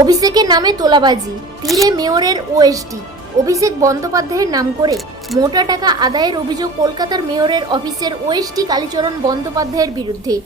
অভিষেকের নামে তোলাবাজি, তীরে মেয়রের ওএসডি। অভিষেক বন্দ্যোপাধ্যায়ের নাম করে মোটা টাকা আদায়ের অভিযোগ কলকাতার মেয়রের অফিসের ওএসডি কালীচরণ বন্দ্যোপাধ্যায়ের বিরুদ্ধে।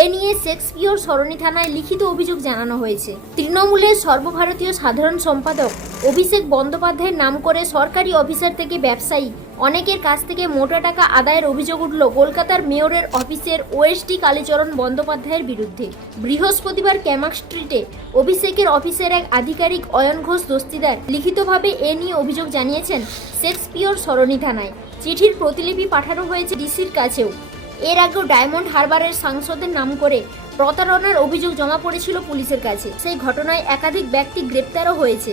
এ নিয়ে শেক্সপিয়র সরণি থানায় লিখিত অভিযোগ জানানো হয়েছে। তৃণমূলের সর্বভারতীয় সাধারণ সম্পাদক অভিষেক বন্দ্যোপাধ্যায়ের নাম করে সরকারি অফিসার থেকে ব্যবসায়ী অনেকের কাছ থেকে মোটা টাকা আদায়ের অভিযোগ উঠল কলকাতার মেয়রের অফিসের ওএসডি কালীচরণ বন্দ্যোপাধ্যায়ের বিরুদ্ধে। বৃহস্পতিবার ক্যামাক স্ট্রিটে অভিষেকের অফিসের এক আধিকারিক অয়ন ঘোষ দস্তিদার লিখিতভাবে এ নিয়ে অভিযোগ জানিয়েছেন শেক্সপিয়র সরণি থানায়। চিঠির প্রতিলিপি পাঠানো হয়েছে ডিসির কাছেও। এর আগেও ডায়মন্ড হারবারের সাংসদের নাম করে প্রতারণার অভিযোগ জমা পড়েছিল পুলিশের কাছে। সেই ঘটনায় একাধিক ব্যক্তি গ্রেপ্তারও হয়েছে।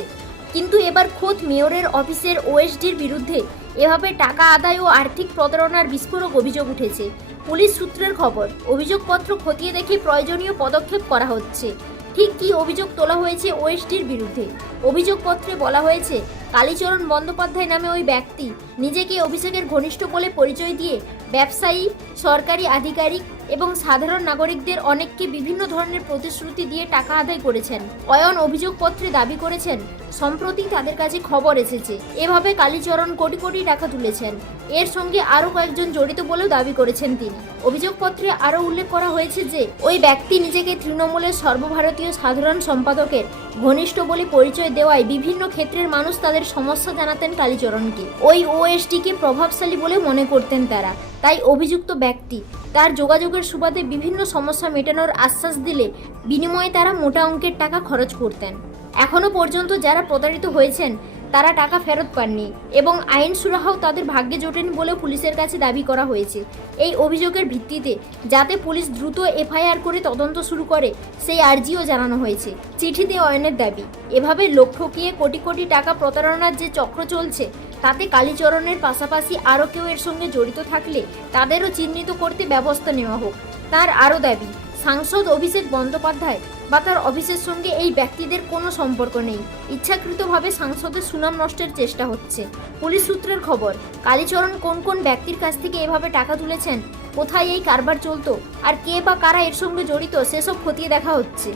কিন্তু এবার খোদ মেয়রের অফিসের ওএসডির বিরুদ্ধে এভাবে টাকা আদায় ও আর্থিক প্রতারণার বিস্ফোরক অভিযোগ উঠেছে। পুলিশ সূত্রের খবর, অভিযোগপত্র খতিয়ে দেখে প্রয়োজনীয় পদক্ষেপ করা হচ্ছে। ঠিক কী অভিযোগ তোলা হয়েছে ওএসডির বিরুদ্ধে? অভিযোগপত্রে বলা হয়েছে, কালীচরণ বন্দ্যোপাধ্যায় নামে ওই ব্যক্তি নিজেকে অভিষেকের ঘনিষ্ঠ বলে পরিচয় দিয়ে ব্যবসায়ী, সরকারি আধিকারিক এবং সাধারণ নাগরিকদের অনেককে বিভিন্ন ধরনের প্রতিশ্রুতি দিয়ে টাকা আদায় করেছেন। অয়ন অভিযোগপত্রে দাবি করেছেন, সম্প্রতি তাদের কাছে খবর এসেছে এভাবে কালীচরণ কোটি কোটি টাকা তুলেছেন। এর সঙ্গে আরও কয়েকজন জড়িত বলেও দাবি করেছেন তিনি। অভিযোগপত্রে আরও উল্লেখ করা হয়েছে যে ওই ব্যক্তি নিজেকে তৃণমূলের সর্বভারতীয় সাধারণ সম্পাদকের ঘনিষ্ঠ বলে পরিচয় দেওয়ায় বিভিন্ন ক্ষেত্রের মানুষ তাদের সমস্যা জানাতেন কালীচরণকে। ওই ওএসডিকে প্রভাবশালী বলে মনে করতেন তারা। তাই অভিযুক্ত ব্যক্তি তার যোগাযোগের সুবাদে বিভিন্ন সমস্যা মেটানোর আশ্বাস দিলে বিনিময়ে তারা মোটা অঙ্কের টাকা খরচ করতেন। এখনও পর্যন্ত যারা প্রতারিত হয়েছেন তারা টাকা ফেরত পাননি এবং আইন সুরাহাও তাদের ভাগ্যে জোটেনি বলেও পুলিশের কাছে দাবি করা হয়েছে। এই অভিযোগের ভিত্তিতে যাতে পুলিশ দ্রুত এফআইআর করে তদন্ত শুরু করে সেই আর্জিও জানানো হয়েছে। চিঠিতে অয়নের দাবি, এভাবে লোক ঠকিয়ে কোটি কোটি টাকা প্রতারণার যে চক্র চলছে তাতে কালীচরণের পাশাপাশি আরও কেউ এর সঙ্গে জড়িত থাকলে তাদেরও চিহ্নিত করতে ব্যবস্থা নেওয়া হোক। তার আরও দাবি, সাংসদ অভিষেক বন্দ্যোপাধ্যায় বা তার অফিসের সঙ্গে এই ব্যক্তিদের কোনো সম্পর্ক নেই। ইচ্ছাকৃতভাবে সাংসদের সুনাম নষ্টের চেষ্টা হচ্ছে। পুলিশ সূত্রের খবর, কালীচরণ কোন কোন ব্যক্তির কাছ থেকে এভাবে টাকা তুলেছেন, কোথায় এই কারবার চলতো আর কে বা কারা এর সঙ্গে জড়িত সেসব খতিয়ে দেখা হচ্ছে।